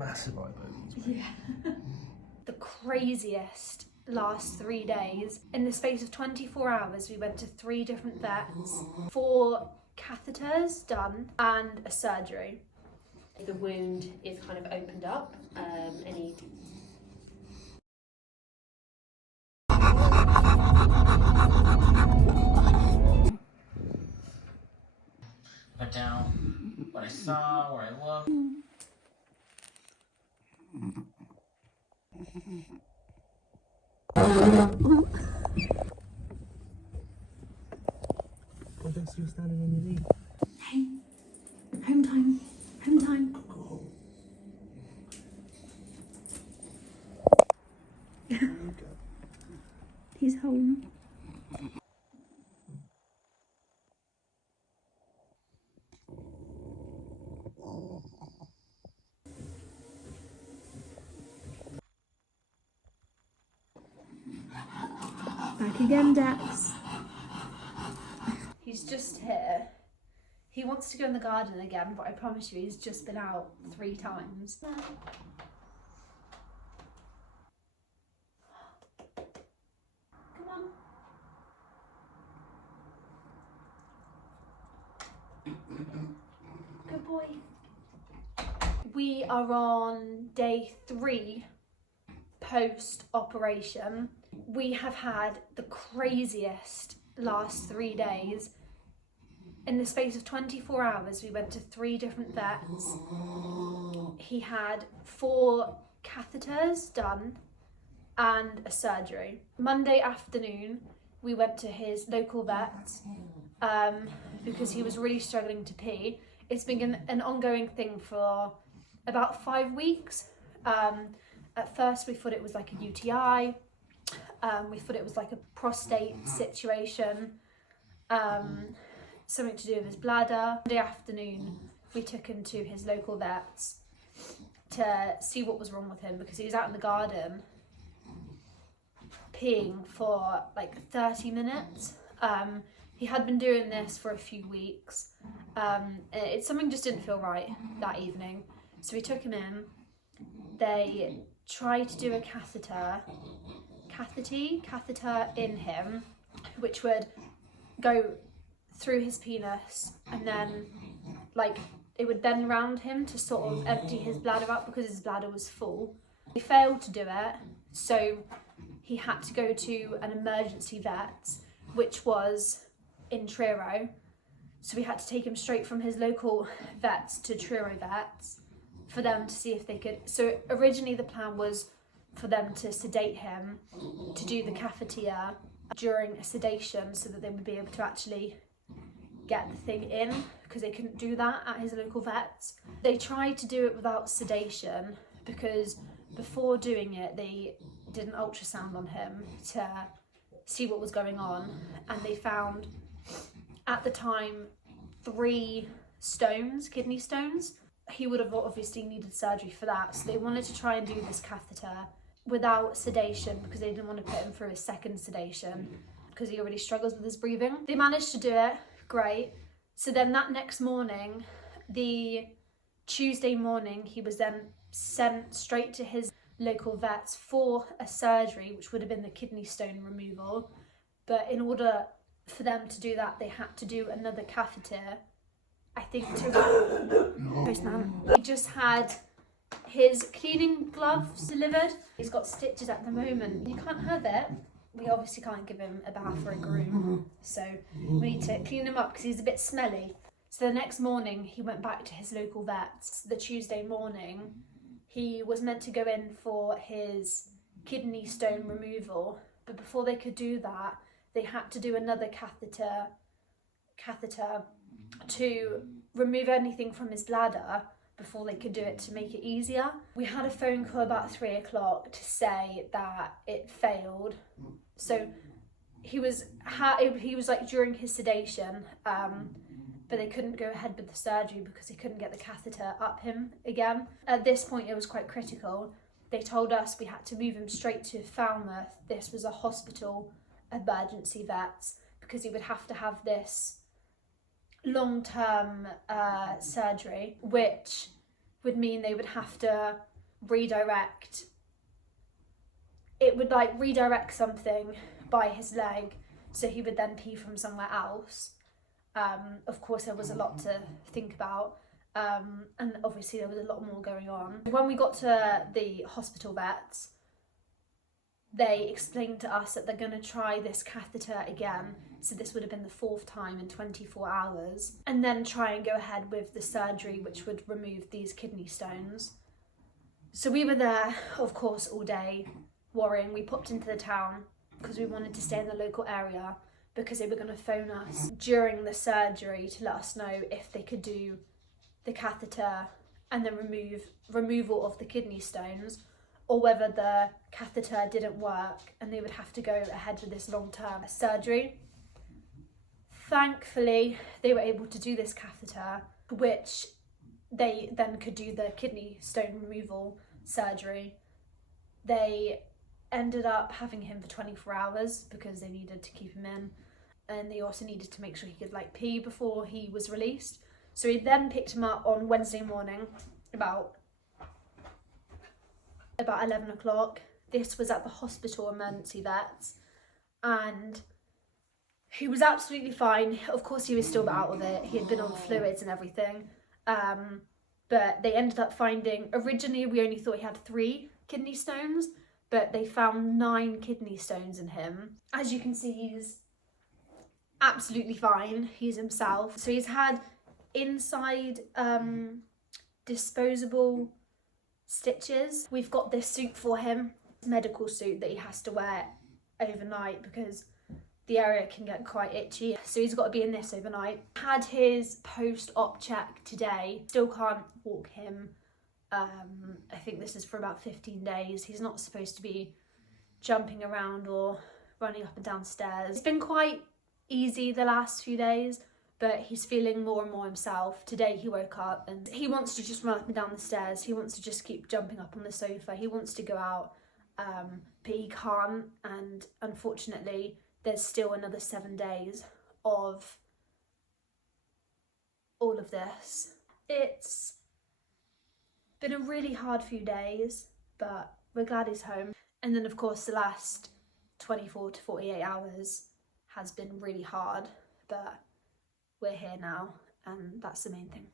massive eye bogies. Yeah. The craziest last 3 days. In the space of 24 hours, we went to 3 different vets, 4 catheters done, and a surgery. The wound is kind of opened up, any Put down what I saw, where I looked. I don't see you standing on your knee. Hey, home time, home time. He's home. Back again, Dex. He's just here. He wants to go in the garden again, but I promise you he's just been out 3 times. Come on. Good boy. We are on day 3 post-operation. We have had the craziest last 3 days. In the space of 24 hours, we went to 3 different vets. He had 4 catheters done and a surgery. Monday afternoon, we went to his local vet because he was really struggling to pee. It's been an ongoing thing for about 5 weeks. At first, we thought it was like a UTI. We thought it was like a prostate situation. Something to do with his bladder. Monday afternoon, we took him to his local vets to see what was wrong with him because he was out in the garden peeing for like 30 minutes. He had been doing this for a few weeks. Something just didn't feel right that evening. So we took him in. They tried to do a catheter in him, which would go through his penis and then like it would bend round him to sort of empty his bladder out because his bladder was full. He failed to do it, so he had to go to an emergency vet, which was in Truro. So we had to take him straight from his local vets to Truro vets for them to see if they could. So originally the plan was for them to sedate him, to do the catheter during a sedation so that they would be able to actually get the thing in, because they couldn't do that at his local vets. They tried to do it without sedation because before doing it they did an ultrasound on him to see what was going on, and they found at the time 3 stones, kidney stones. He would have obviously needed surgery for that, so they wanted to try and do this catheter without sedation because they didn't want to put him through his second sedation because he already struggles with his breathing. They managed to do it, great. So then that next morning, the Tuesday morning, he was then sent straight to his local vets for a surgery, which would have been the kidney stone removal. But in order for them to do that, they had to do another catheter, I think, to postman. He just had his cleaning gloves delivered. He's got stitches at the moment. You can't have it. We obviously can't give him a bath or a groom, so we need to clean him up because he's a bit smelly. So the next morning he went back to his local vets. The Tuesday morning he was meant to go in for his kidney stone removal, but before they could do that they had to do another catheter to remove anything from his bladder before they could do it to make it easier. We had a phone call about 3 o'clock to say that it failed. So he was like during his sedation, but they couldn't go ahead with the surgery because they couldn't get the catheter up him again. At this point it was quite critical. They told us we had to move him straight to Falmouth. This was a hospital emergency vet because he would have to have this long-term surgery, which would mean they would have to redirect. It would like redirect something by his leg, so he would then pee from somewhere else. Of course, there was a lot to think about, and obviously there was a lot more going on. When we got to the hospital vets, they explained to us that they're going to try this catheter again, so this would have been the 4th time in 24 hours, and then try and go ahead with the surgery which would remove these kidney stones. So we were there, of course, all day worrying. We popped into the town because we wanted to stay in the local area, because they were going to phone us during the surgery to let us know if they could do the catheter and the removal of the kidney stones, or whether the catheter didn't work and they would have to go ahead with this long-term surgery. Thankfully, they were able to do this catheter, which they then could do the kidney stone removal surgery. They ended up having him for 24 hours because they needed to keep him in, and they also needed to make sure he could like pee before he was released. So we then picked him up on Wednesday morning about 11 o'clock. This was at the hospital emergency vets, and he was absolutely fine. Of course, he was still out of it. He had been on fluids and everything. But they ended up finding, originally we only thought he had 3 kidney stones, but they found 9 kidney stones in him. As you can see, he's absolutely fine. He's himself. So he's had inside disposable stitches. We've got this suit for him, medical suit that he has to wear overnight because the area can get quite itchy, so he's got to be in this overnight. Had his post-op check today. Still can't walk him. I think this is for about 15 days. He's not supposed to be jumping around or running up and down stairs. It's been quite easy the last few days, but he's feeling more and more himself. Today he woke up and he wants to just run up and down the stairs. He wants to just keep jumping up on the sofa. He wants to go out, but he can't, and unfortunately there's still another 7 days of all of this. It's been a really hard few days, but we're glad he's home. And then of course the last 24 to 48 hours has been really hard, but we're here now, and that's the main thing.